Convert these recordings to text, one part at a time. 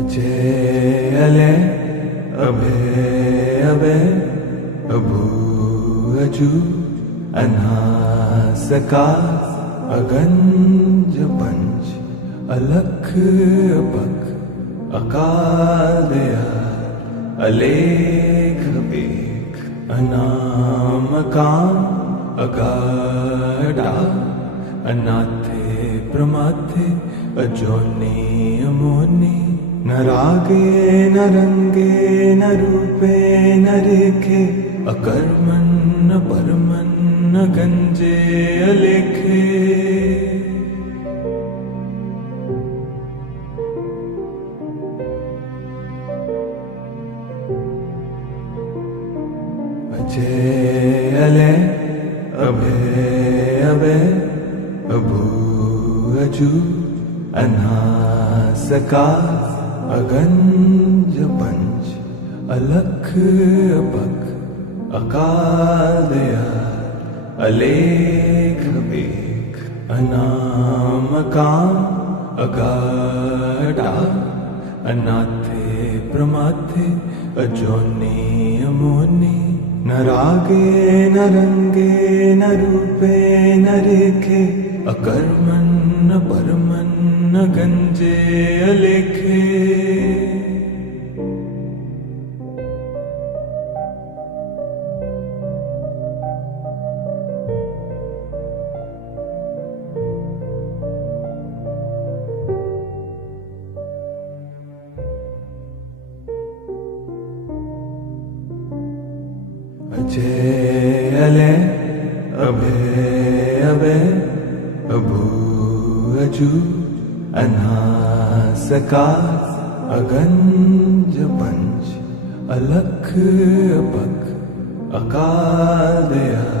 अजय अले अभे अभे अभू अजू अनासकार अगंज पंच अलख अपक अकाल दयाल अलेख बेख अनामकाम अगाडा अनाथे प्रमाथे अजोनी अमोनी न रागे न रंगे न रूपे न रेखे अकर्मन न परमन न गंजे अलेखे अजय अले अभे अभे अभू अजू अनासकार अगंज पंच अलख अपक अकाल दयाल अलेख बेख अनामकाम अगाडा अनाथे प्रमाथे अजोनी अमोनी न रागे न रंगे न रूपे न रेखे अकर्मन न परमन न गंजे अलेखे अजय अले अभे अभे अभू अजू अनासकार अगंज पंच अलख अपक अकाल दयाल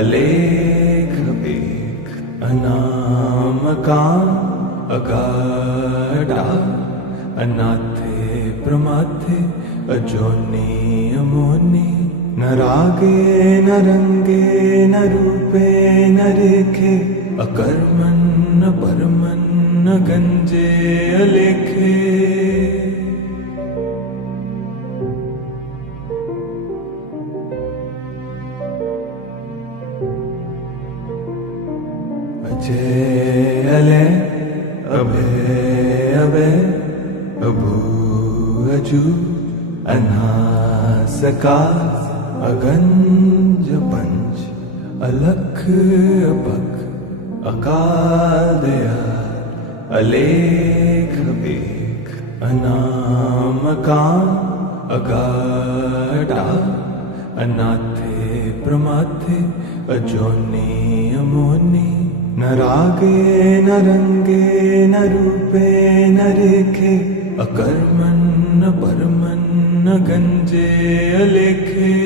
अलेख बेख अनामकाम अगाडा अनाथे प्रमाथे अजोनी अमोनी न रागे न रंगे न रूपे न रेखे अकर्मन न परमन न गंजे अलेखे अजय अले अभे अभे अभू अजू अनासकार अगंज पंच अलख अपक अकाल दयाल अलेख बेख अनामकाम अगाडा अनाथे प्रमाथे अजोनी अमोनी न रागे न रंगे न रूपे न रेखे अकर्मन न परमन न गंजे अलेखे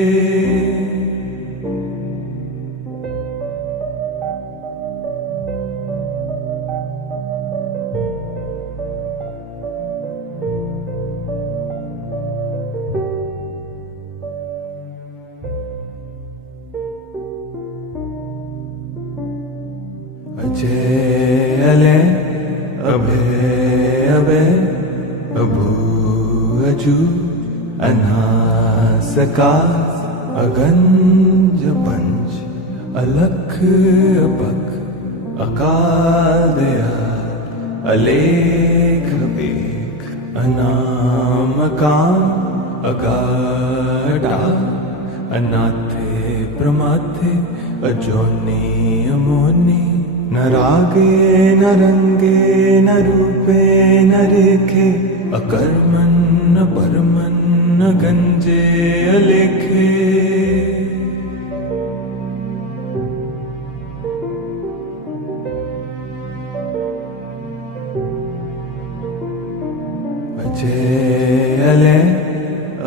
अजय अले अभे अभे अभू अजू अनासकार अगंज पंच अलख अपक अकाल दयाल अलेख बेख अनामकाम अगाडा अनाथे प्रमाथे अजोनी अमोनी न रागे न रंगे न रूपे न रेखे अकर्मन न परमन न गंजे अलेखे अजय अले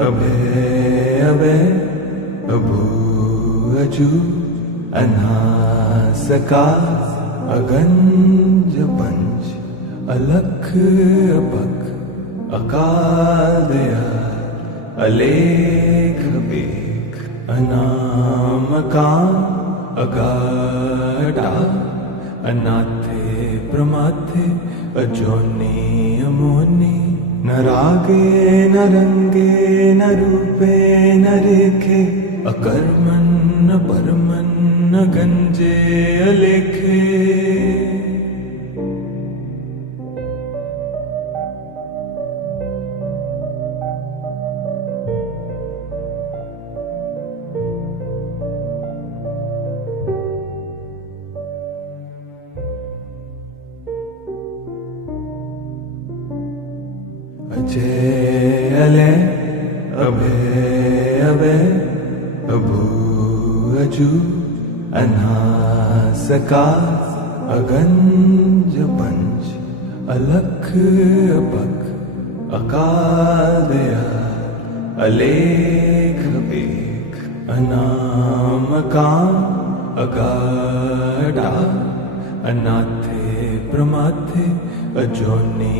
अभे अभे अभू अजू अनासकार अगंज पंच अलख अपक अकाल दयाल अलेख बेख अनामकाम अगाडा अनाथे प्रमाथे अजोनी अमोनी न रागे न रंगे न रूपे न रेखे, अकर्मन् न परमन् न गंजे अलेखे। अजय अले अभय अभय अभू अजू अनासकार अगंज पंच अलख अपख अकाल दयाल अलेख बेख अनामकाम अगाढ़ा अनाथे प्रमाथे अजोनी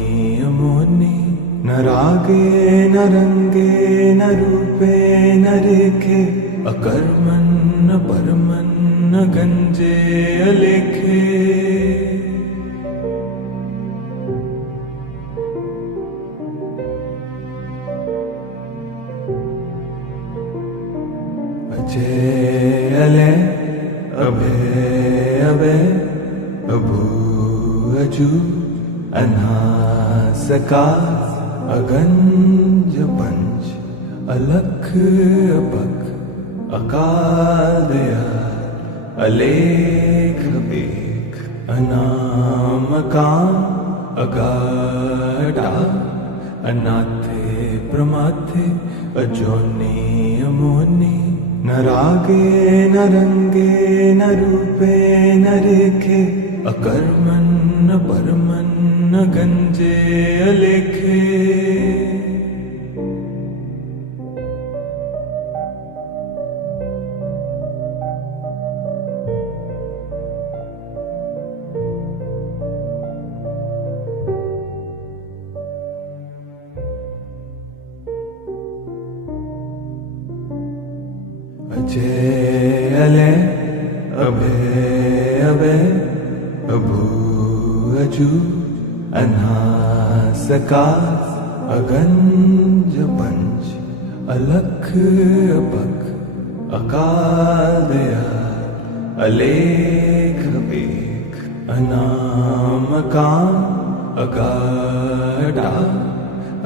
अमोनी। न रागे न रंगे न रूपे न रेखे, अकर्मन् न परमन् न गंजे अलेखे। अजय अले अभय अभय अभू अजू अनासकार अगंज पंच अलख अपख अकाल दयाल अलेख बेख अनामकाम अगाढ़ा अनाथे प्रमाथे अजोनी अमोनी। न रागे न रंगे न रूपे न रेखे, अकर्मन् न परमन् न गंजे अलेखे। अजय अले अभय अभय अभू अजू अनासकार अगंज पंच अलख अपख अकाल दयाल अलेख बेख अनामकाम अगाढ़ा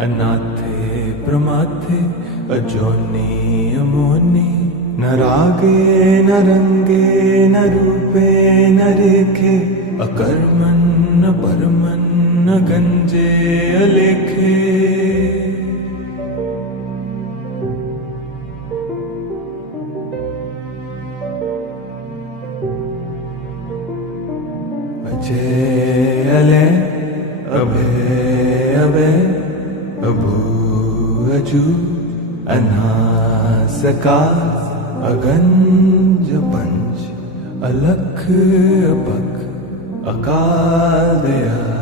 अनाथे प्रमाथे अजोनी अमोनी। न रागे न रंगे न रूपे न रेखे, अकर्मन् न परमन् न गंजे अलेखे। अजय अले अभय अभय अभू अजू अनासकार अगंज पंच अलख अपख अकाल दयाल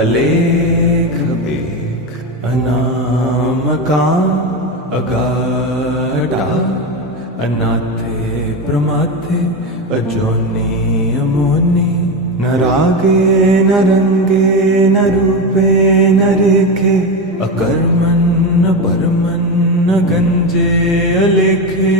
अलेख बेख अनामकाम अगाढ़ा अनाथे प्रमाथे अजोनी अमोनी। न रागे न रंगे न रूपे न रेखे, अकर्मन् न परमन् न गंजे अलेखे।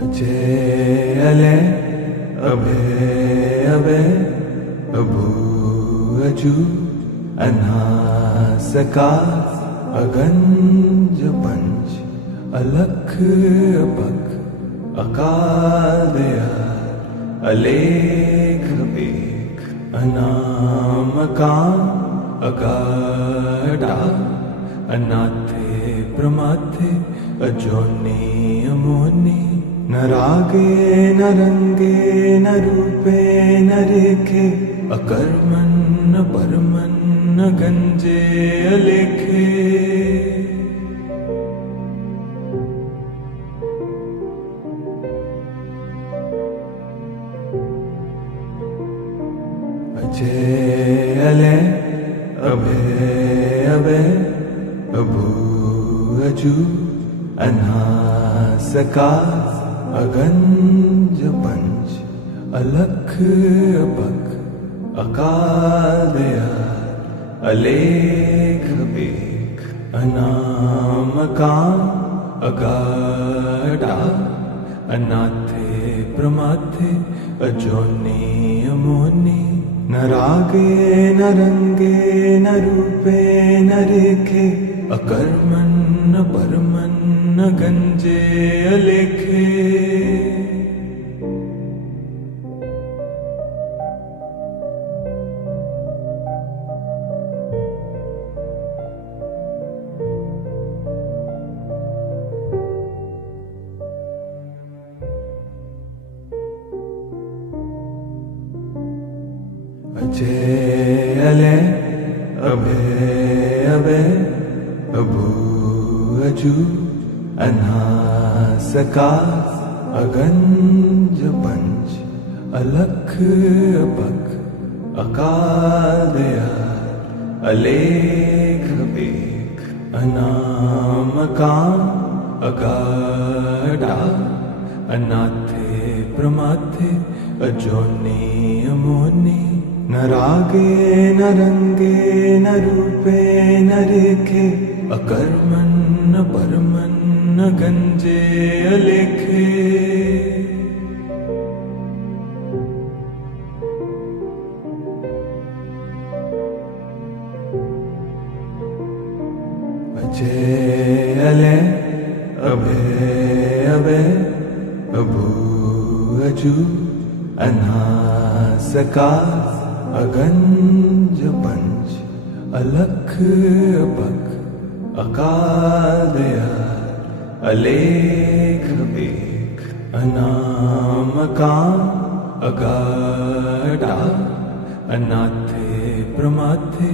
अजय अले अभय अभय अभू अजू अनासकार अगंज पंच अलख अपख अकाल दयाल अलेख बेख अनामकाम अगाढ़ा अनाथे प्रमाथे अजोनी अमोनी। न रागे न रंगे न रूपे न रेखे, अकर्मन् न परमन् न गंजे अलेखे। अजय अले अभय अभय अभू अजू अनासकार अगंज पंच अलख अपख अकाल दयाल अलेख बेख अनाम काम अगाढ़ा अनाथे प्रमाथे अजोनी अमोनी न रागे न रंगे न रूपे न रेखे अकर्मन न परमन न गंजे अलेखे अजय अले अभय अभय अभू अजू अनासकार अगंज पंच अलख अपख अकाल दयाल अलेख बेख अनाम काम अगाढ़ा अनाथे प्रमाथे अजोनी अमोनी न रागे न रंगे न रूपे न रेखे अकर्मन न परमन न गंजे अलेखे अजय अले अभय अभय अभू अजू अनासकार अगंज पंच अलख अपख अकाल दयाल अलेख बेख अनाम काम अगाढ़ा अनाथे प्रमाथे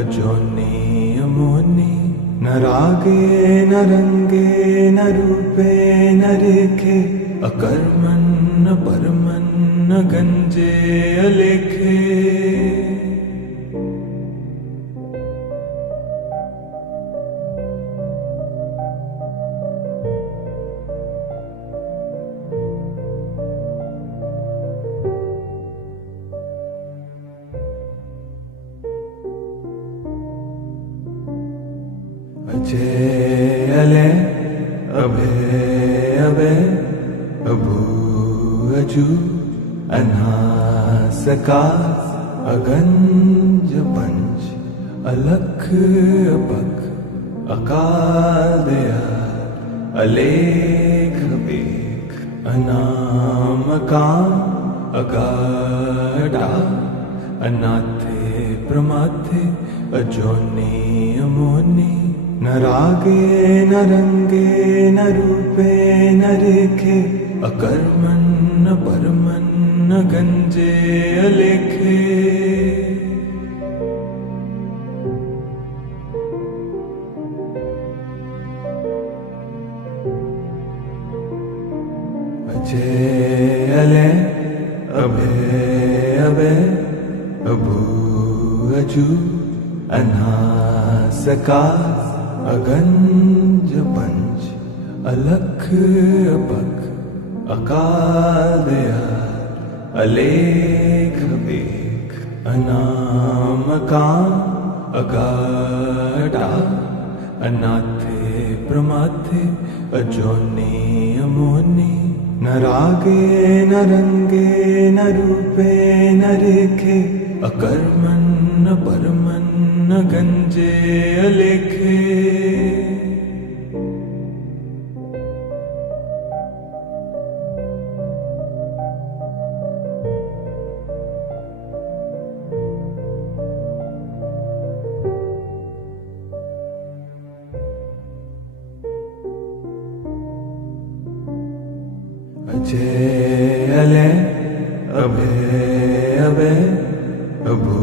अजोनी अमोनी न रागे न रंगे न रूपे न रेखे अकर्मन न परमन न गंजे अलेखे अजय अले अभय अभय अभू अजू अनासकार अगंज पंच अलख अपख अकाल दयाल अलेख बेख अनाम काम अगाढ़ा अनाथे प्रमाथे अजोनी अमोनी न रागे न रंगे न रूपे न रेखे अकर्मन न परमन न गंजे अलेखे अजय अले अभय अभय अभू अजू अनासकार अगंज पंच अलख अपख अकाल दयाल अलेख बेख अनाम काम अगाढ़ा अनाथे प्रमाथे अजोनी अमोनी न रागे न रंगे न रूपे न रेखे अकर्मन न परमन न गंजे अलेखे अजय अले अभय अभय अभू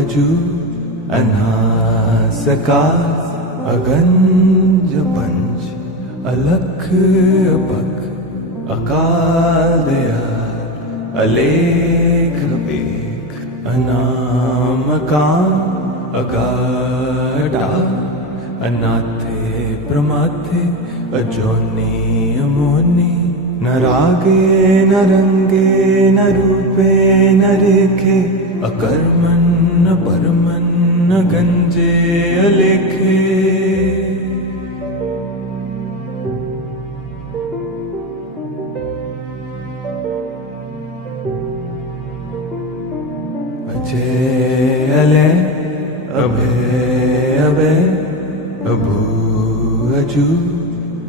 अजू अनासकार अगंज पंच अलख अपख अकाल दयाल अलेख बेख अनामका अगाढा अनाथे प्रमाथे अजोनि अमोनि न रागे न रंगे न रूपे न रेखे अकर्मन् न परमन् न गंजे अलेखे अजय अले अभय अभय अभू अजू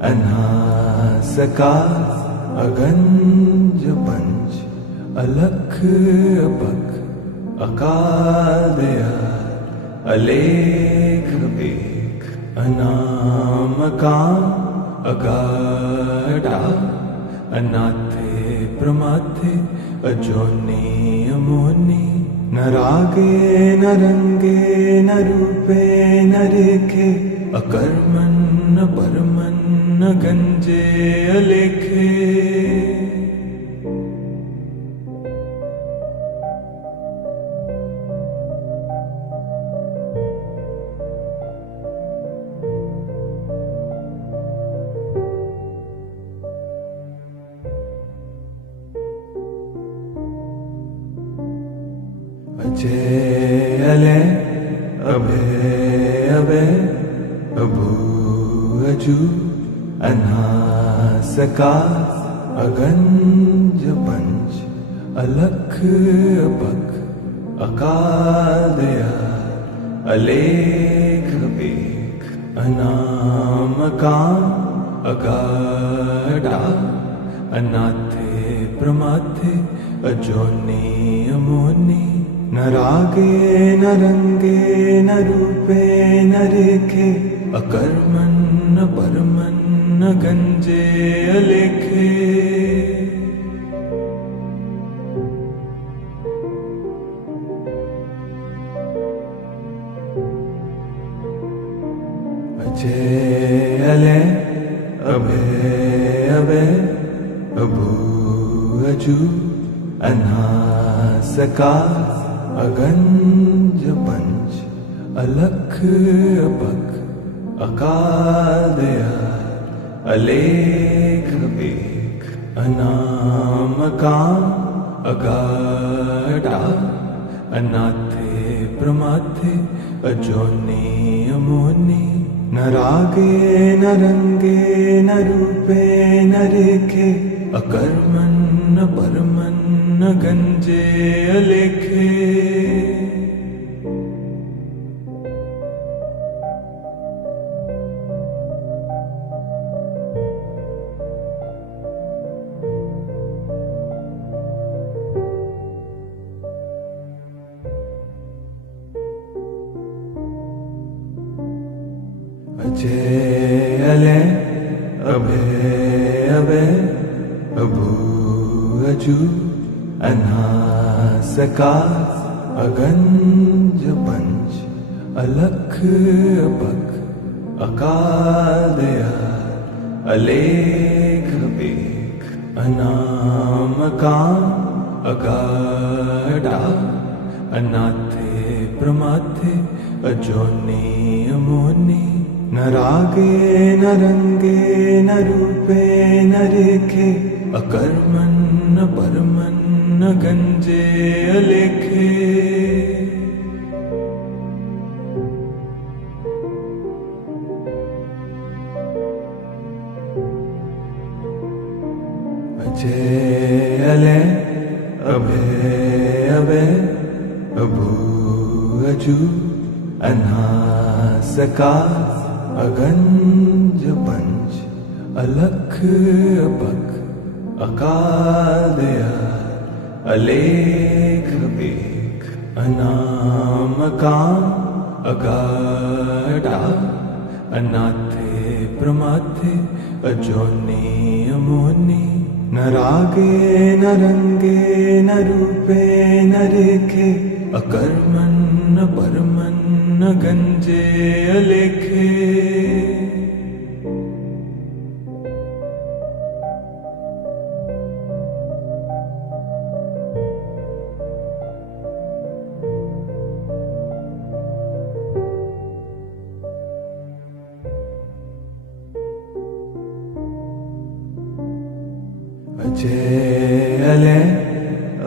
अनासकार अगंज पंच अलख अपख अकाल दयाल अलेख बेख अनामका अगाढा अनाथे प्रमाथे अजोनि अमोनि न रागे न रंगे न रूपे न रेखे अकर्मन् न परमन् न गंजे अलेखे अजय अले अभय अभय अभू अजू अनासकार अगंज पंच अलख अपख अकाल दयाल अलेख बेख अनामका अगाढा अनाथे प्रमाथे अजोनि अमोनि न रागे न रंगे न रूपे न रेखे अकर्मन् न परमन् न गंजे अलेखे अजय अले अभय अभय अभू अजू अनासकार अगंज पंच अलख अपख अकाल दयाल अलेख बेख अनामका अगाढा अनाथे प्रमाथे अजोनि अमोनि न रागे न रंगे न रूपे न रेखे अकर्मन् न परमन् न गंजे अलेखे अजय अले अभय अभय अभू अजू अनासकार अगंज पंच अलख अपख अकाल दयाल अलेख बेख अनामका अगाढा अनाथे प्रमाथे अजोनि अमोनि न रागे न रंगे न रूपे न रेखे अकर्मन् न परमन् न गंजे अलेखे अजय अले अभय अभय अभू अजू अनासकार अगंज पंच अलख अपख अकाल दयाल अलेख बेख अनामका अगाढा अनाथे प्रमाथे अजोनि अमोनि न रागे न रंगे न रूपे न रेखे अकर्मन् न परमन् न गंजे अलेखे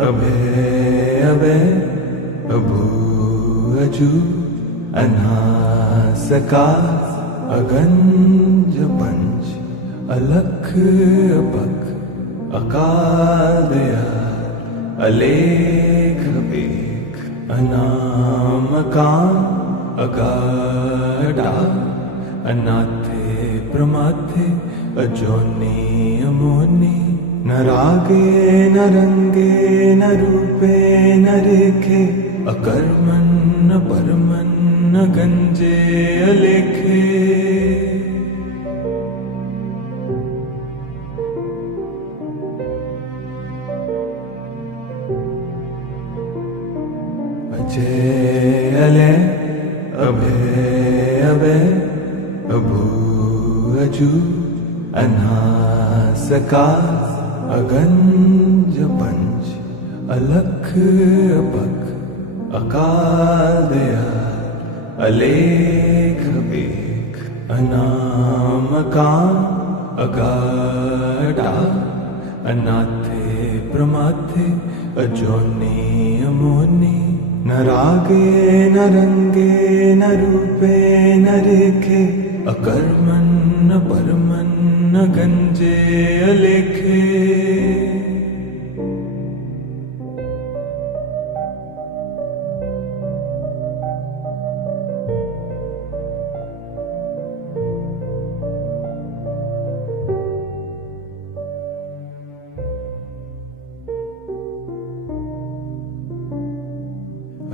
अभय अभय अभू अजू अनासकार अगंज पंच अलख अपख अकाल दयाल अलेख बेख अनामकाम अगाढ़ा अनाथे प्रमाथे अजोनी अमोनी न रागे न रंगे न रूपे न रेखे अकर्मन न परमन न गंजे अलेखे अजय अले अभय अभय अभू अजू अनासकार अगंज पंच अलख अपख अकाल दयाल अलेख बेख अनामकाम अगाढ़ा अनाथे प्रमाथे अजोनी अमोनी न रागे न रंगे न रूपे न रेखे अकर्मन न परमन न गंजे अलेखे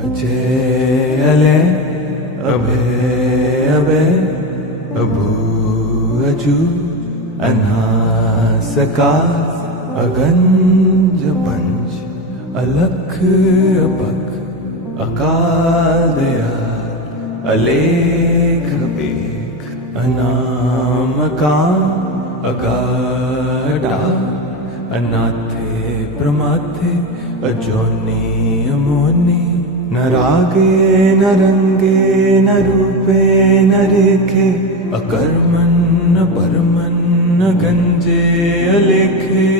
अजय अले अभय अभय अभू अजू अनासकार अगंज पंच अलख अपख अकाल दयाल अलेख बेख अनामकाम अगाढ़ा अनाथे प्रमाथे अजोनी अमोनी न रागे न रंगे न रूपे न रेखे अकर्मन न परमन न गंजे अलेखे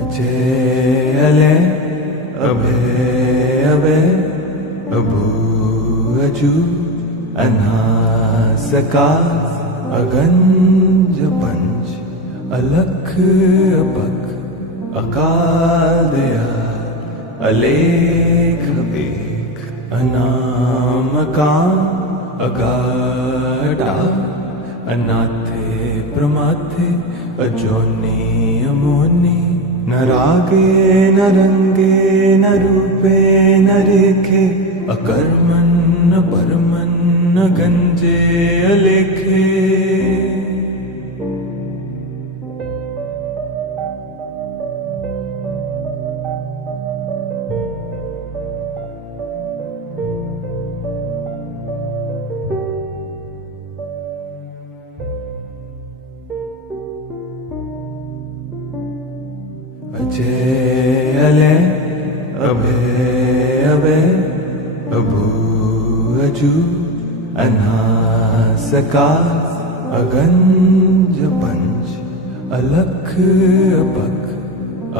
अजय अले अभय अभय अभू अजू अनासकार अगंज पंच अलख अपख अकाल दयाल अलेख बेख अनामकाम अगाढ़ा अनाथे प्रमाथे अजोनी अमोनी न रागे न रंगे न रूपे न रेखे अकर्मन न परमन न गंजे अलेखे अजय अले अभय अभय अभू अजू अनासकार अगंज पंच अलख अपख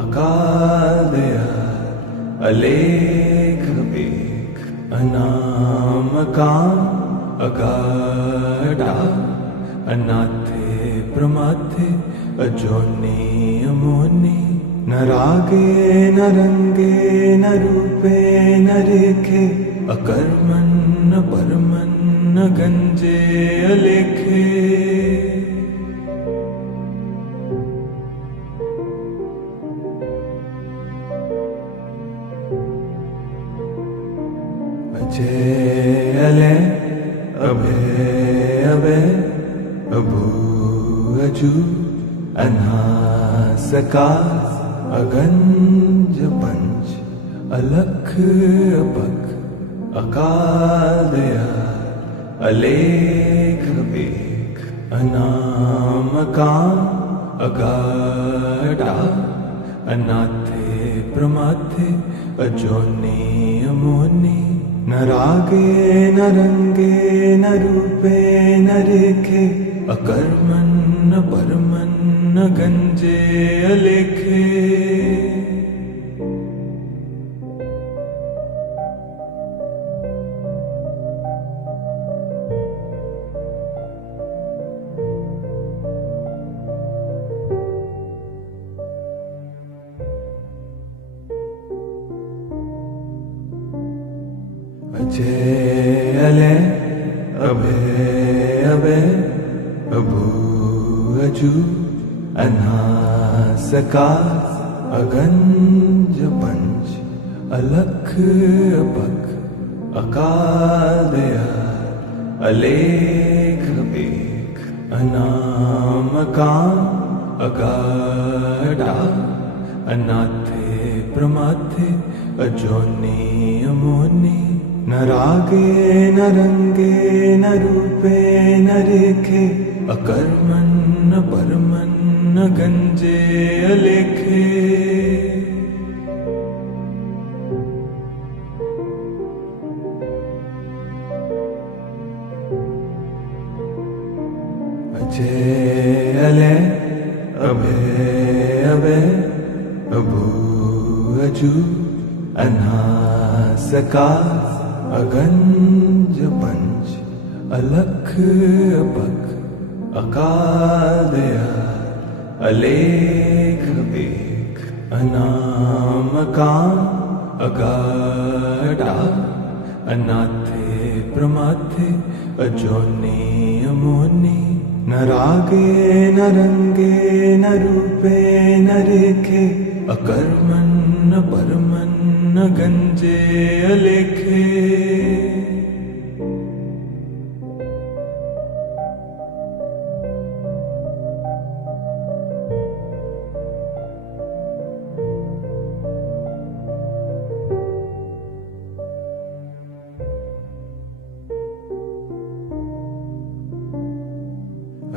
अकाल दयाल अलेख बेख अनामकाम अगाढ़ा अनाथे प्रमाथे अजोनी अमोनी न रागे न रंगे न रूपे न रेखे अकर्मन न परमन न गंजे अलेखे अजय अले अभय अभय अभू अजू अनासकार अगंज पंच अलख अपख अकाल दयाल अलेख बेख अनामकाम अगाढ़ा अनाथे प्रमाथे अजोनी अमोनी न रागे न रंगे न रूपे न रेखे, अकर्मन् न परमन् न गंजे अलेखे। अजय अले अभय अभय अभू अजू अनासकार अगंज पंच अलख अपख अकाल दयाल अलेख बेख अनामकाम अगाढ़ा अनाथे प्रमाथे अजोनी अमोनी। न रागे न रंगे न रूपे न रेखे, अकर्मन् न परमन् न गंजे अलेखे। अजय अले अभय अभय अभू अजू अनासकार अगंज पंच अलख अपख अकाल दयाल अलेख बेख अनामकाम अगाढ़ा अनाथे प्रमाथे अजोनी अमोनी। न रागे न रंगे न रूपे न रेखे, अकर्मन् न परमन् न गंजे अलेखे।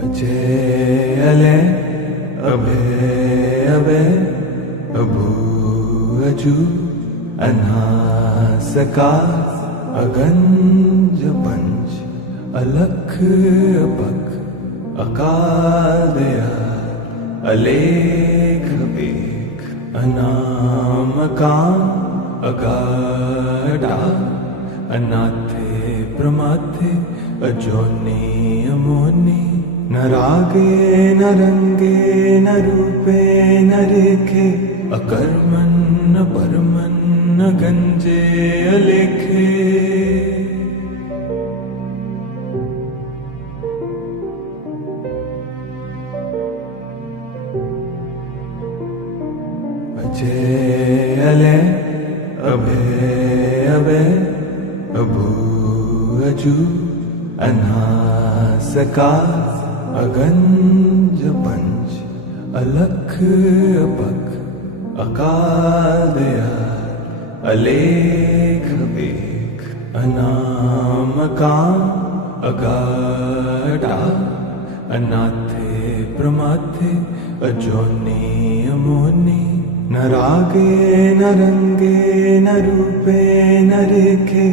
अजय अले अभय अभय अभू अजू अनासकार अगंज पंच अलख अपख अकाल दयाल अलेख बेख अनामकाम अगाढ़ा अनाथे प्रमाथे अजोनी अमोनी। न रागे न रंगे न रूपे न रेखे, अकर्मन् न परमन् न गंजे अलेखे। अजय अले अभय अभय अभू अजू अनासकार अगंज पंच अलख अपख अकाल दयाल अलेख बेख अनामकाम अगाढ़ा अनाथे प्रमाथे अजोनी अमोनी। न रागे न रंगे न रूपे न रेखे,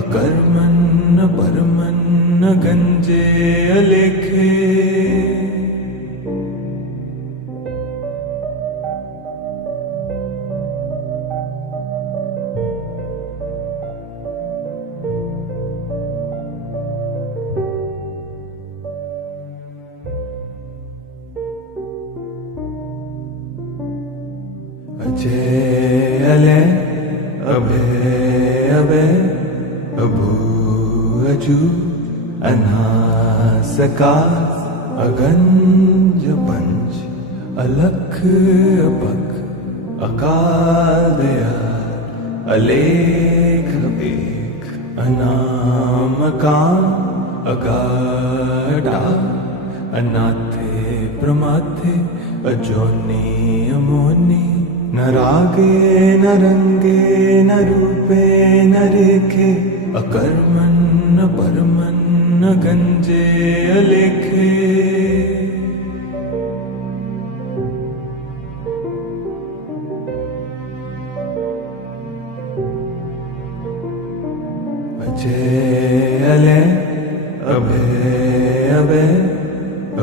अकर्मन् न परमन् न गंजे अलेखे। अजय अले अभय अभय अभू अजू अनासकार अगंज पंच अलख अपख अकाल दयाल अलेख बेख अनामकाम अगाढ़ा अनाथे प्रमाथे अजोनी अमोनी। न रागे न रंगे न रूपे न रेखे, अकर्मन् न परमन् न गंजे अलेखे। अभय अभय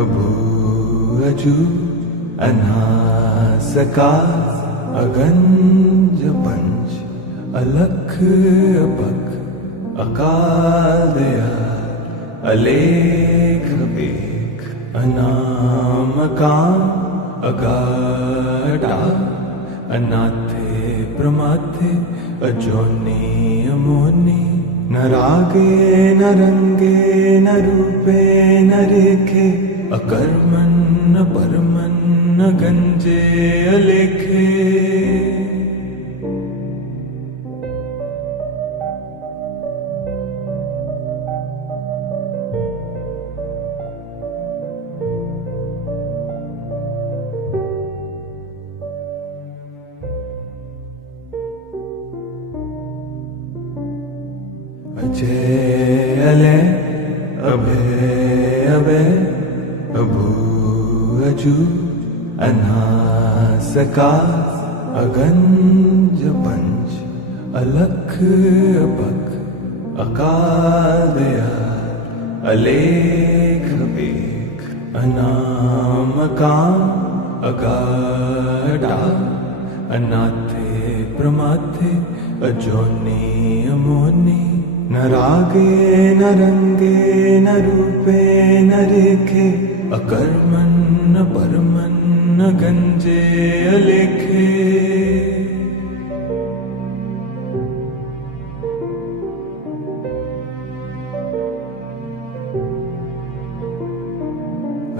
अभू अजू अनासकार अगंज पंच अलख अपख अकाल दयाल अलेख बेख अनामकाम अगाढ़ा अनाथे प्रमाथे अजोनी अमोनी न रागे न रंगे न रूपे न रेखे अकर्मन न परमन न गंजे अलेखे अजय अले अभय अभय अभू अजू अनासकार अगंज पंच अलख अपख अकाल दयाल अलेख बेख अनामकाम अगाढ़ा अनाथे प्रमाथे अजोनी अमोनी न रागे न रंगे न रूपे न रेखे अकर्मन न परमन न गंजे अलेखे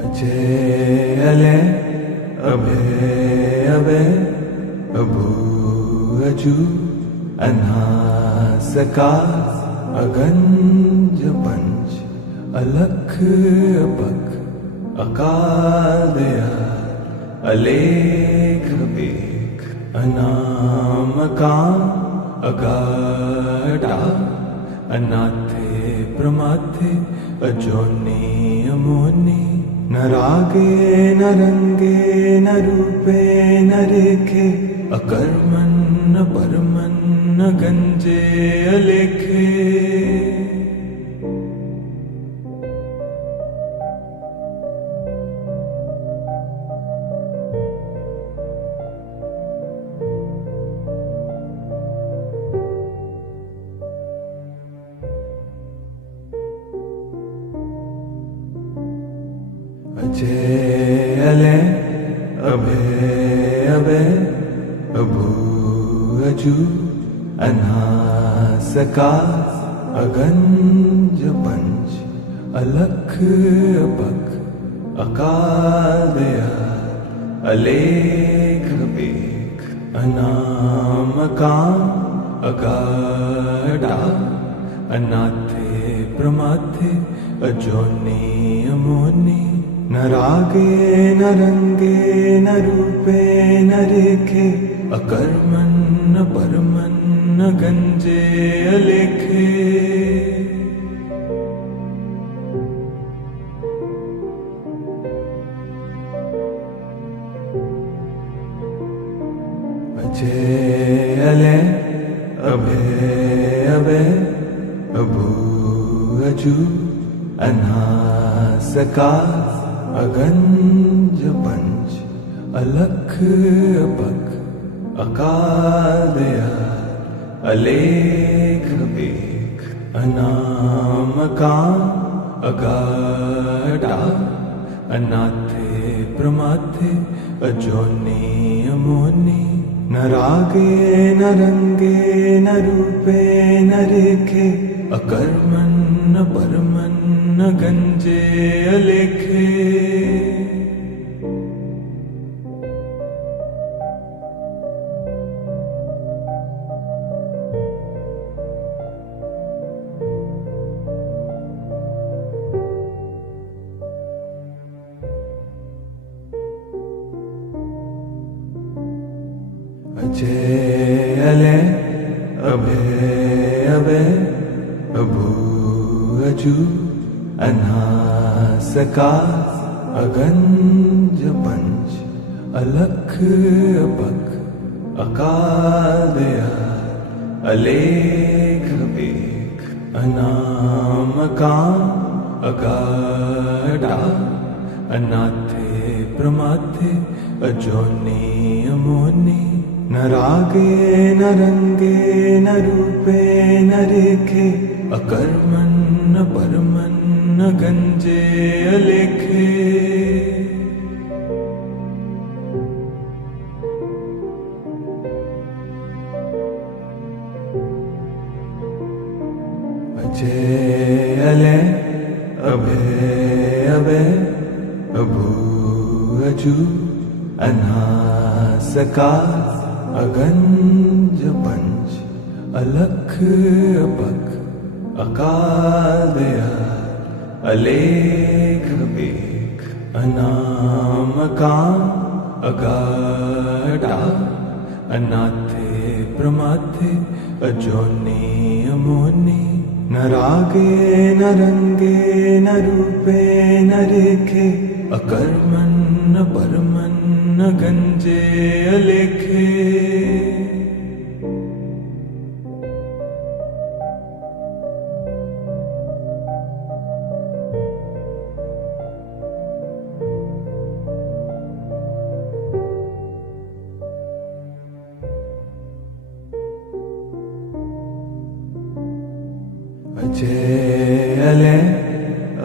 अजय अले अभय अभय अभू अजू अनासकार अगंज पंच अलख अपख अकाल दयाल अलेख बेख अनामकाम अगाढ़ा अनाथे प्रमाथे अजोनी अमोनी न रागे न रंगे न रूपे न रेखे अकर्मन न परमन न गंजे अलेखे अजय अले अभय अभय अभू अजू अनासकार अगंज पंच अलख अपख अकाल दयाल अलेख बेख अनामकाम अगाढ़ा अनाथे प्रमाथे अजोनी अमोनी न रागे न रंगे न रूपे न रेखे अकर्मन न परमन न गंजे अलेखे अजय अले अभय अभय अभू अजू अनासकार अगंज पंच अलख अपख अकाल दयाल अलेख बेख अनामकाम अगाढ़ा अनाथे प्रमाथे अजोनी अमोनी न रागे न रंगे न रूपे न रेखे अकर्मन न परमन न गंजे अलेखे अजय अले अभय अभय अभू अजू अनासकार अगंज पंच अलख अपख अकाल दयाल अलेख बेख अनामकाम अगाढा अनाथे प्रमाथे अजोनि अमोनि न रागे न रंगे न रूपे न रेखे अकर्मन् न परमन् न गंजे अलेखे अजय अले अभय अभय अभू अजू अनासकार अगंज पंच अलख अपख अकाल दयाल अलेख बेख अनामकाम अगाढा अनाथे प्रमाथे अजोनि अमोनि न रागे न रंगे न रूपे न रेखे अकर्मन् न परमन् न गंजे अलेखे अजय अले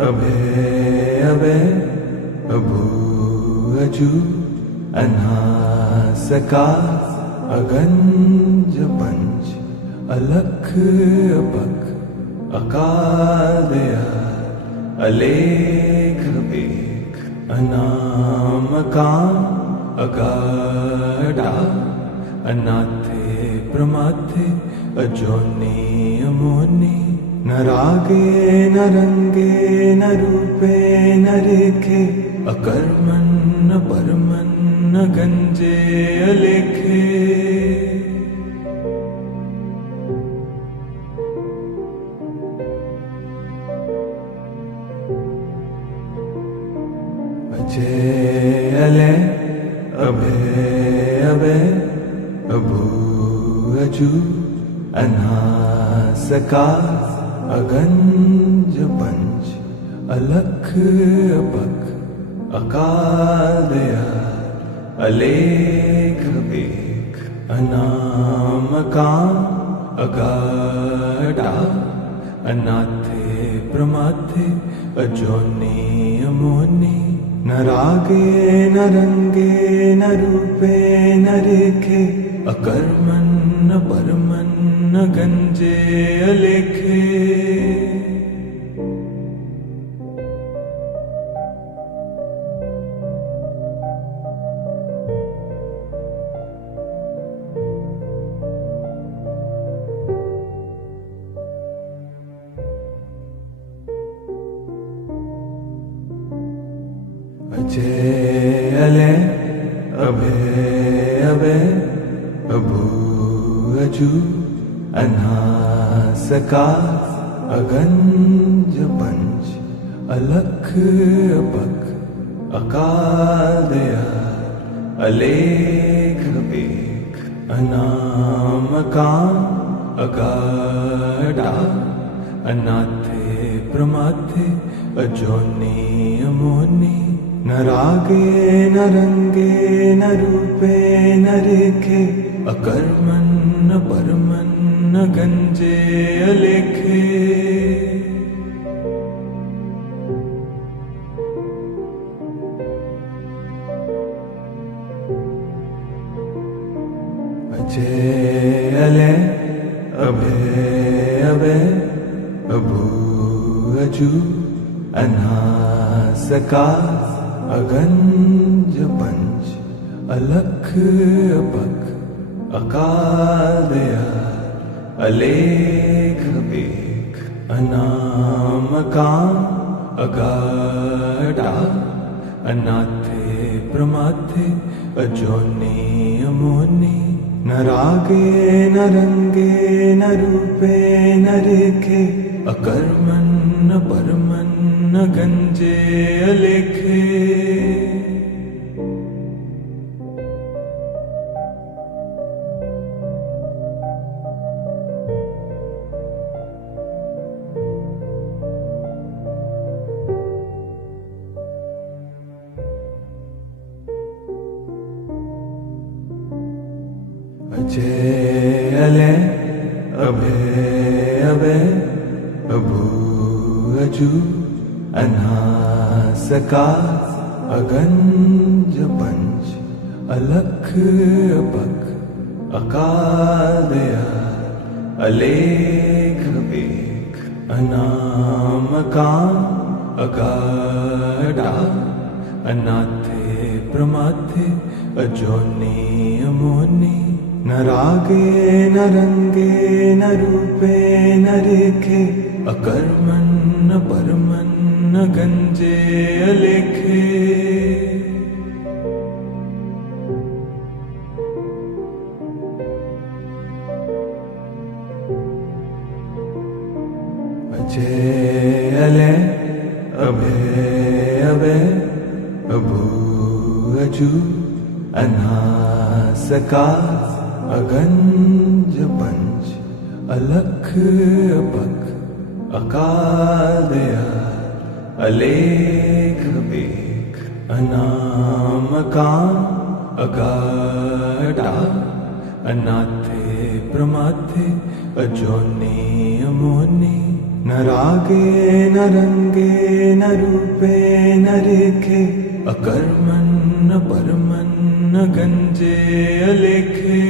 अभय अभय अभू अजू अनासकार अगंज पंच अलख अपख अकाल दयाल अलेख बेख अनामकाम अगाढा अनाथे प्रमाथे अजोनि अमोनि न रागे न रंगे न रूपे न रेखे अकर्मन् न परमन् न गंजे अलेखे अजय अले अभय अभय अभू अजू अनासकार अगंज पंच अलख अपख अकाल दयाल अलेख बेख अनामकाम अगाढा अनाथे प्रमाथे अजोनि अमोनि न रागे न रंगे न रूपे न रेखे अकर्मन् न परमन् न गंजे अलेखे अजय अले अभय अभय अभू अजू अनासकार अगंज पंच अलख अपख अकाल दयाल अलेख बेख अनामकाम अगाढा अनाथे प्रमाथे अजोनि अमोनि न रागे न रंगे न रूपे न रेखे अकर्मन् न परमन् न गंजे अलेखे अजय अले अभय अभय अभू अजू अनासकार अगंज पंच अलख अपख अकाल दयाल अलेख बेख अनामकाम अगाढा अनाथे प्रमाथे अजोनि अमोनि न रागे न रंगे न रूपे न रेखे अकर्मन् न परमन् न गंजे अलेखे अजय अले अभय अभय अभू अजू अनासकार अगंज पंच अलख अपख अकाल दयाल अलेख बेख अनामकाम अगाढ़ा अनाथे प्रमाथे अजोनी अमोनी न रागे न रंगे न रूपे न रेखे अकर्मन न परमन न गंजे अलेखे अजय अले अभय अभय अभू अजू अनासकार अगंज पंच अलख अपख अकाल दयाल अलेख बेख अनामकाम अगाढ़ा अनाथे प्रमाथे अजोनी अमोनी न रागे न रंगे न रूपे न रेखे अकर्मन न परमन न गंजे अलेखे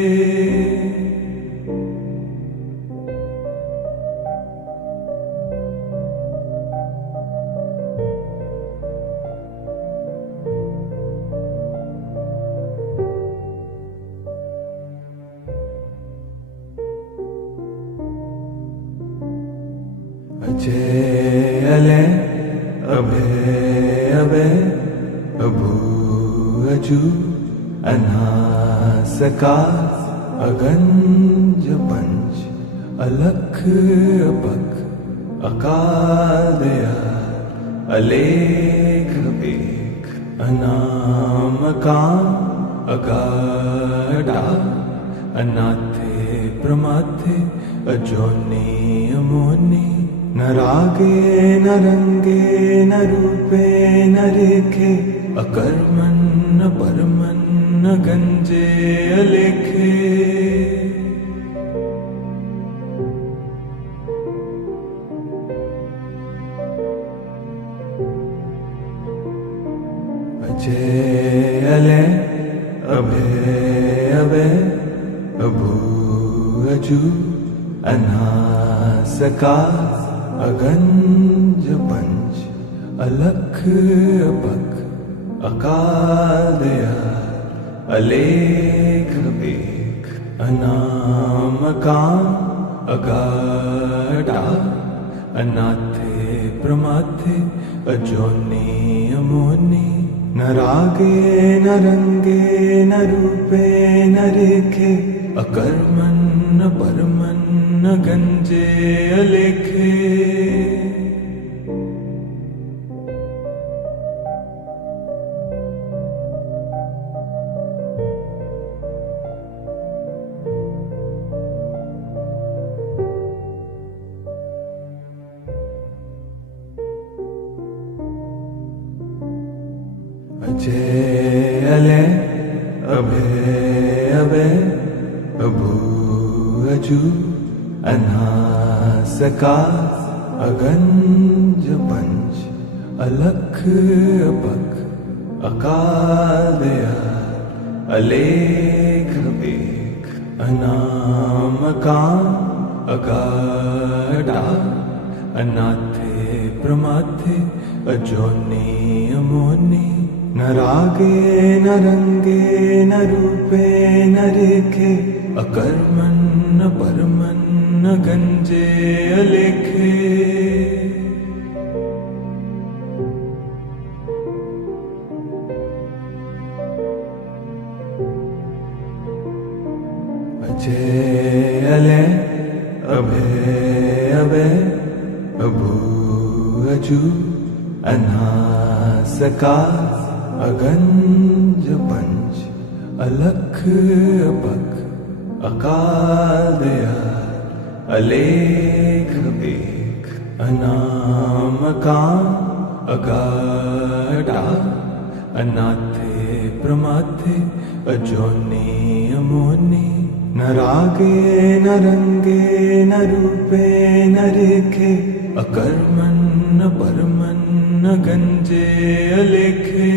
अजय अले अभय अभय अभू अजू अनासकार अगंज पंच अलख अपख अकाल दयाल अलेख बेख अनामकाम अगाढ़ा अनाथे प्रमाथे अजोनी अमोनी न रागे न रंगे न रूपे न रेखे अकर्मन न परमन न गंजे अलेखे अजय अले अभय अभय अभू अजू अनासकार अगंज पंच अलख अपख अकाल दयाल अलेख बेख अनामकाम अगाढ़ा अनाथे प्रमाथे अजोनी अमोनी न रागे न रंगे न रूपे न रेखे अकर्मन न परमन न गंजे अलेखे अजय अले अभय अभय अभू अजू अनासकार अगंज पंच अलख अपख अकाल दयाल अलेख बेख अनामकाम अगाढ़ा अनाथे प्रमाथे अजोनी अमोनी न रागे न रंगे न रूपे न रेखे अकर्मन न परमन न गंजे अलेखे अजय अले अभय अभय अभू अजू अनासकार अगंज पंच अलख अपख अकाल दयाल अलेख बेख अनामकाम अगाढ़ा अनाथे प्रमाथे अजोनी अमोनी न रागे न रंगे न रूपे न रेखे, अकर्मन् न परमन् न गंजे अलेखे।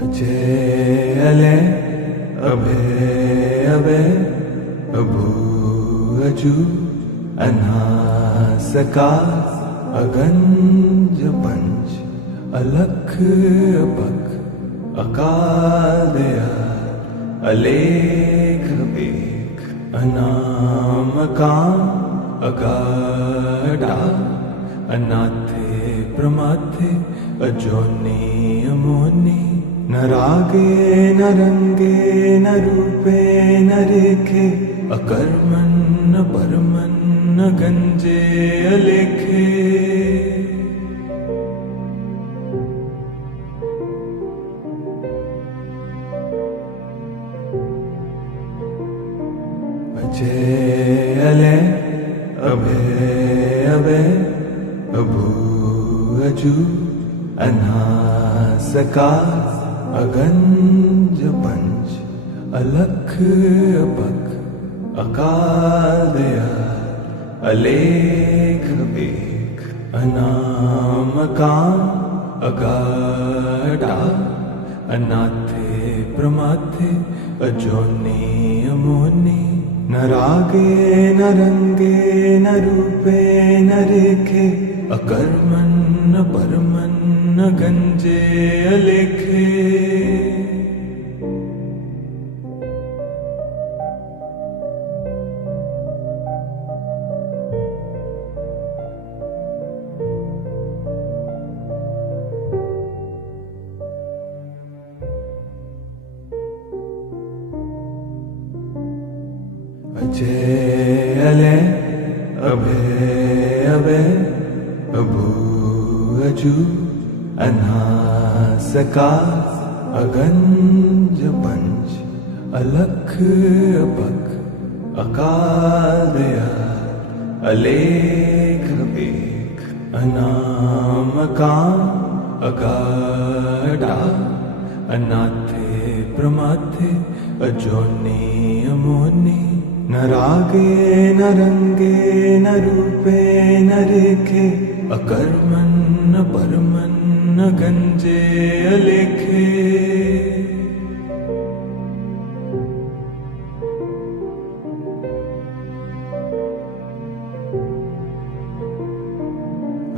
अजय अले अभय अभय अभू अजू अनासकार, अगंज पंच अलख अपख, अकाल दयाल अलेख बेख, अनाम काम अगाढ़ा, अनाथे प्रमाथे अजोनी अमोनी, न रागे न रंगे न रूपे न रेखे, अकर्मन् न परमन् न गंजे अलेखे। अजय अले अभय अभय अभू अजू अनासकार, अगंज पंच अलख अपख, अकाल दयाल अलेख बेख, अनाम काम अगाढ़ा, अनाथे प्रमाथे अजोनी अमोनी, न रागे न रंगे न रूपे न रेखे, अकर्मन् न परमन् न गंजे अलेखे। अजय अले अभय अभय अभू अजू अनासकार, अगंज पंच अलख अपख, अकाल दयाल अलेख बेख, अनाम काम अगाढ़ा, अनाथे प्रमाथे अजोनी अमोनी, न रागे न रंगे न रूपे न रेखे, अकर्मन् न परमन् न गंजे अलेखे।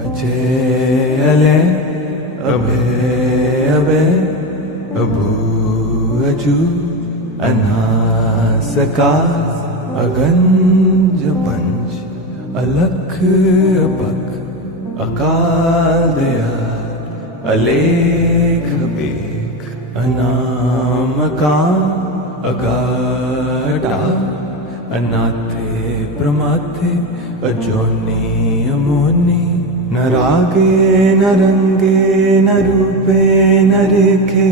अजय अले अभय अभय अभू अजू अनासकार, अगंज पंच अलख अपख, अकाल दयाल अलेख बेख, अनाम काम अगाढ़ा, अनाथे प्रमाथे अजोनी अमोनी, न रागे न रंगे न रूपे न रेखे,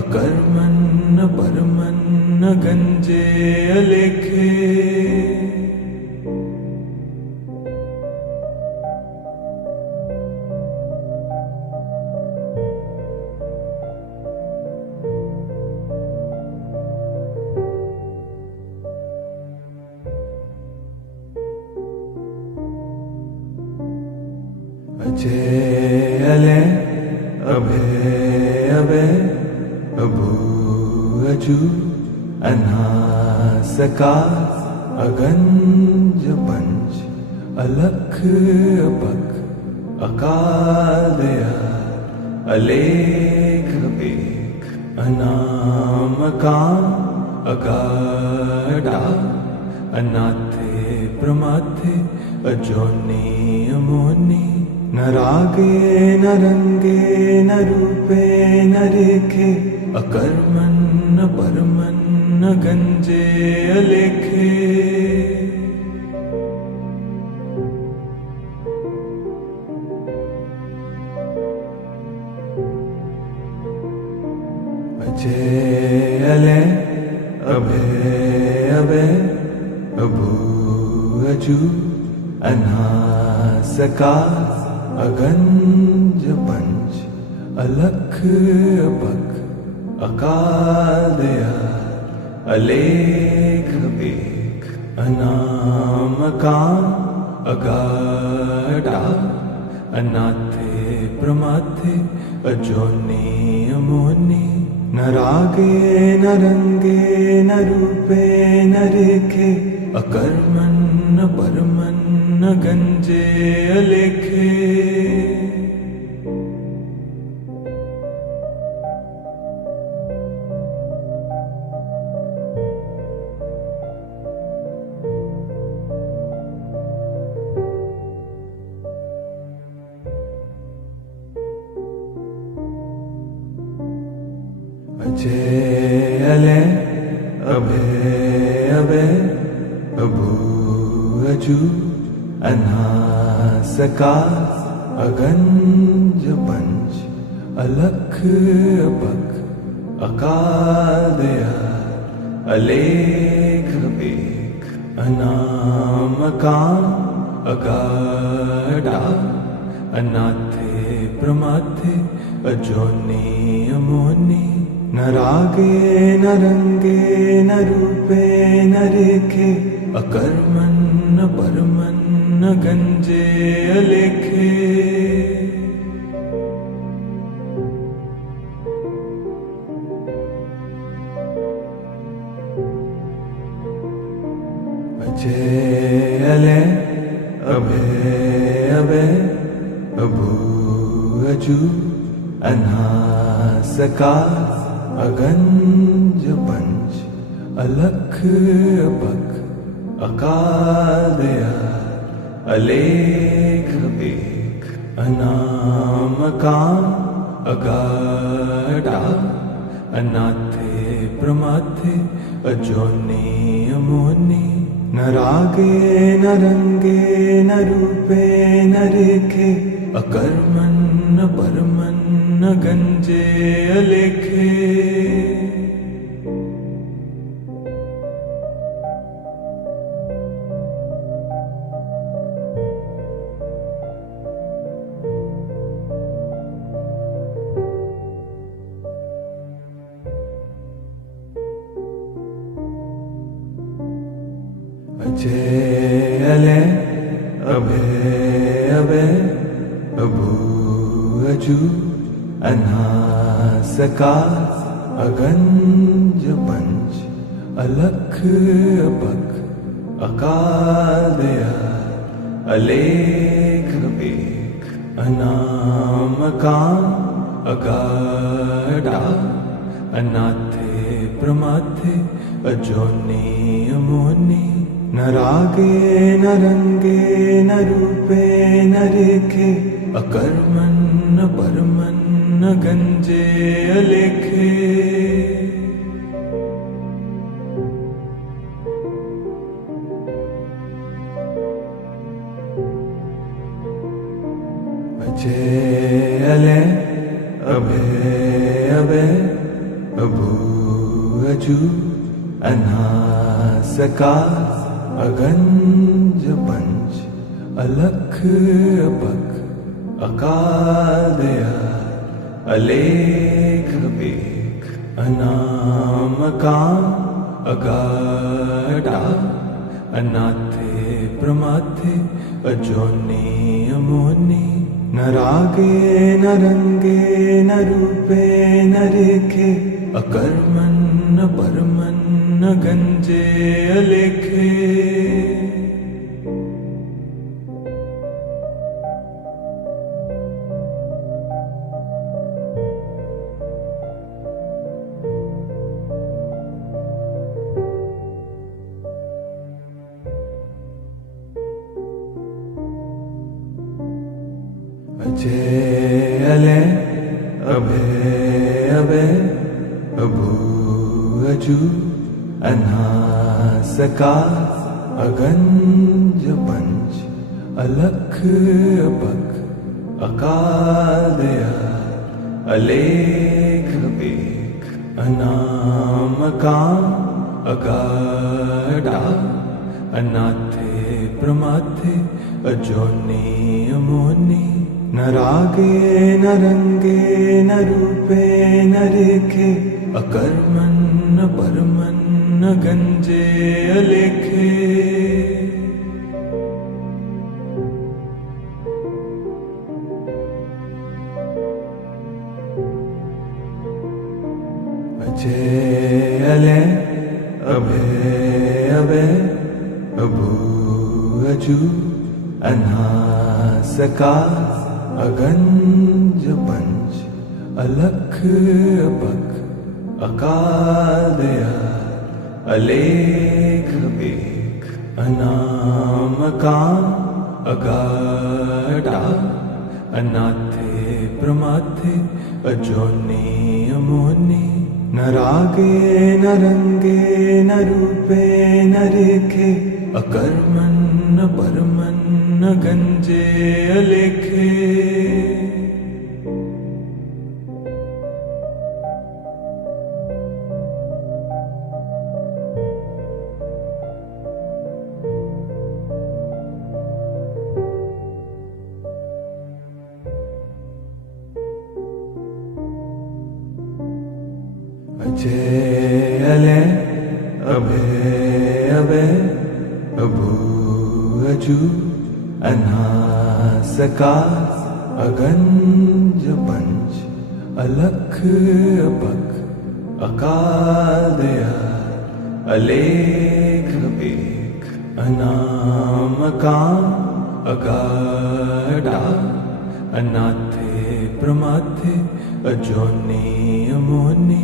अकर्मन् न परमन् न गंजे अलेखे। अजय अले अभय अभय अभू अजू अनासकार, अगंज पंच अलख अपख, अकाल दयाल अलेख बेख, अनाम काम अगाढ़ा, अनाथे प्रमाथे अजोनी अमोनी, न रागे न रंगे न रूपे न रेखे, अकर्मन् न परमन् न गंजे अलेखे। अजू अनासकार अगंज पंच अलख अपख अकाल दयाल अलेख बेख अनामकान अगाढ़ा अनाथे प्रमाथे अजोनी अमोनी न रागे न रंगे न रूपे न रेखे अकर्मन न परमन न गंजे अलेखे अजय अले अभय अभय अभू अजू अनासकार अगंज पंच अलख अपख अकाल दयाल अलेख बेख अनामकान अगाढ़ा अनाथे प्रमाथे अजोनी अमोनी न रागे न रंगे न रूपे न रेखे अकर्मन न परमन न गंजे अलेखे अजय अले अभय अभय अभू अजू अनासकार अगंज पंच अलख अपख अकाल दयाल अलेख बेख अनामकान अगाढ़ा अनाथे प्रमाथे अजोनी अमोनी न रागे न रंगे न रूपे न रेखे अकर्मन न परमन न गंजे अलेखे अजय अले अभय अभय अभू अजू अनासकार अगंज पंच अलख अपख अकाल दयाल अलेख बेख अनामकान अगाढ़ा अनाथे प्रमाथे अजोनी अमोनी न रागे न रंगे न रूपे न रेखे अकर्मन न परमन न गंजे अलेखे अजय अले अभय अभय अभू अजू अनासकार अगंज पंच अलख अपख अकाल दयाल अलेख बेख अनामकान अगाढ़ा अनाथे प्रमाथे अजोनी अमोनी न रागे न रंगे न रूपे न रेखे अकर्मन न परमन न गंजे अलेखे अजय अले अभय अभय अभू अजू अनासकार अगंज पंच अलख अपख अकाल दयाल अलेख बेख अनामकान अगाढ़ा अनाथे प्रमाथे अजोनी अमोनी न रागे न रंगे न रूपे न रेखे अकर्मन् न परमन् न गंजे अलेखे अजय अले अभय अभय अभू अजू अनासकार अगंज पंच अलख अपख अकाल दयाल अलेख बेख अनामकाम अगाढ़ा अनाथे प्रमाथे अजोनी अमोनी न रागे न रंगे न रूपे न रेखे अकर्मन् न परमन् न गंजे अलेखे अजय अले अभय अभय अभू अजू अनासकार अगंज पंच अलख अपख अकाल दयाल अलेख बेख अनामकाम अगाढ़ा अनाथे प्रमाथे अजोनी अमोनी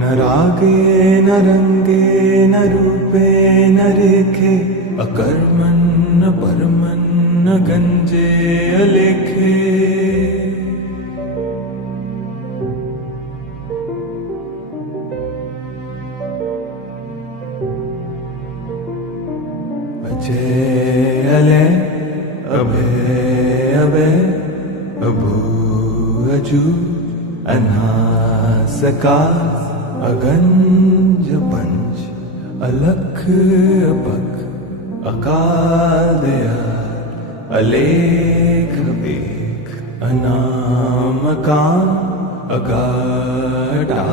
न रागे न रंगे न रूपे न रेखे अकर्मन् न परमन् न गंजे अलेखे अजय अले अभय अभय अभू अजू अनासकार अगंज पंच अलख अपख अकाल दयाल अलेख बेख अनामकाम अगाढ़ा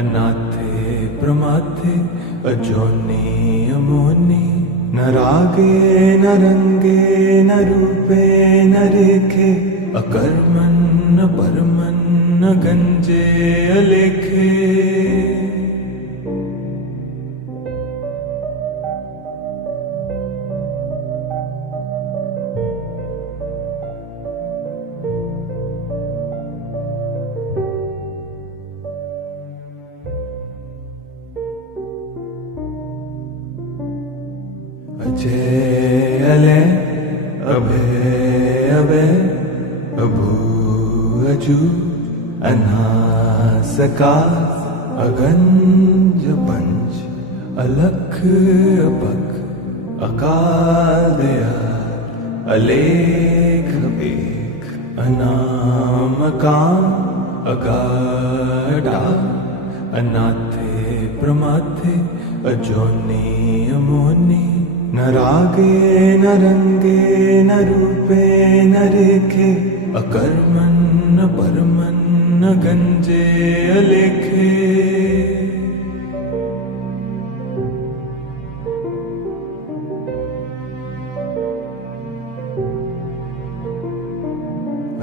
अनाथे प्रमाथे अजोनी अमोनी न रागे न रंगे न रूपे न रेखे अकर्मन् न परमन् न गंजे अलेखे अजय अले अभय अभय अभू अजू अनासकार अगंज पंच अलख अपख अकाल दयाल अलेख बेख अनामकाम अगाढ़ा अनाथे प्रमाथे अजोनी अमोनी न रागे न रंगे न रूपे न रेखे अकर्मन् न परमन् न गंजे अलेखे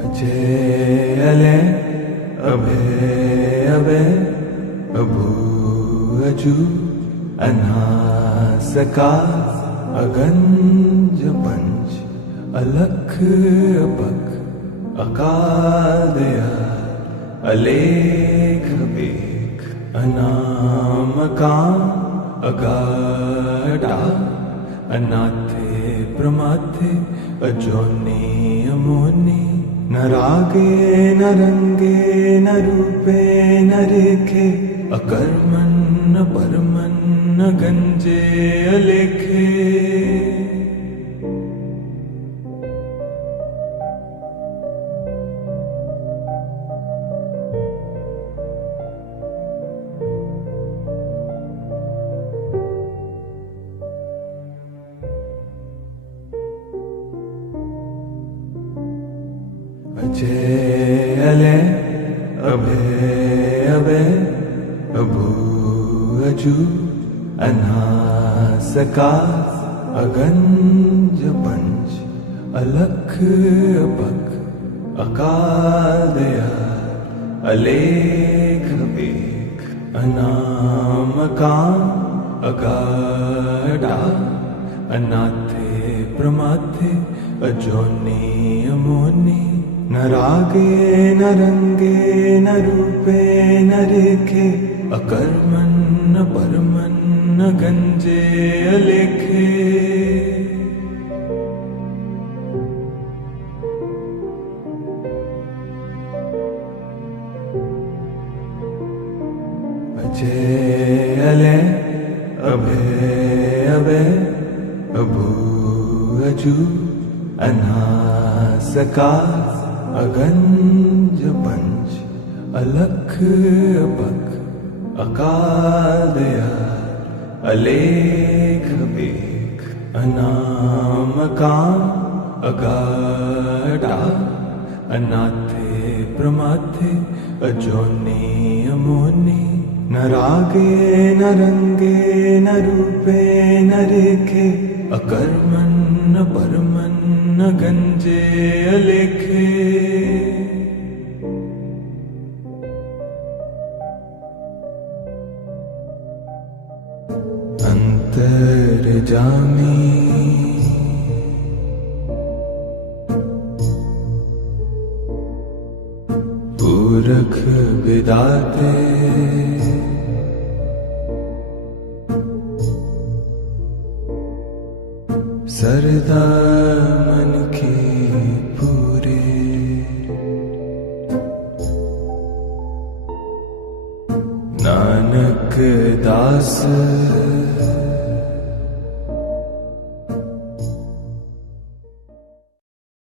अजय अले अभय अभय अभू अजू अनासकार अगंज पंच अलख अपख अकाल दयाल अलेख बेख अनामकाम अगाढ़ा अनाथे प्रमाथे अजोनी अमोनी न रागे न रंगे न रूपे न रेखे अकर्मन् न परमन् न गंजे अलेखे अजय अले अभय अभय अभू अजू अनासका अगंज पंच अलख अपक अकाल दयाल अलेख बेख अनामकाम अगाढ़ा अनाथे प्रमाथे अजोनी अमोनी न रागे न रंगे न रूपे न रेखे अकर्मन न परमन न गंजे अलेखे अजय अले अभय अभय अभू अजू अनासका अगंज पंच अलख अपक अकाल दयाल अलेख बेख अनामकाम अगाढ़ा अनाथे प्रमाथे अजोनी अमोनी न रागे न रंगे न रूपे न रेखे अकर्मन न परमन न गंजे अलेखे अंतर्जामी पूरख विदाते सरदा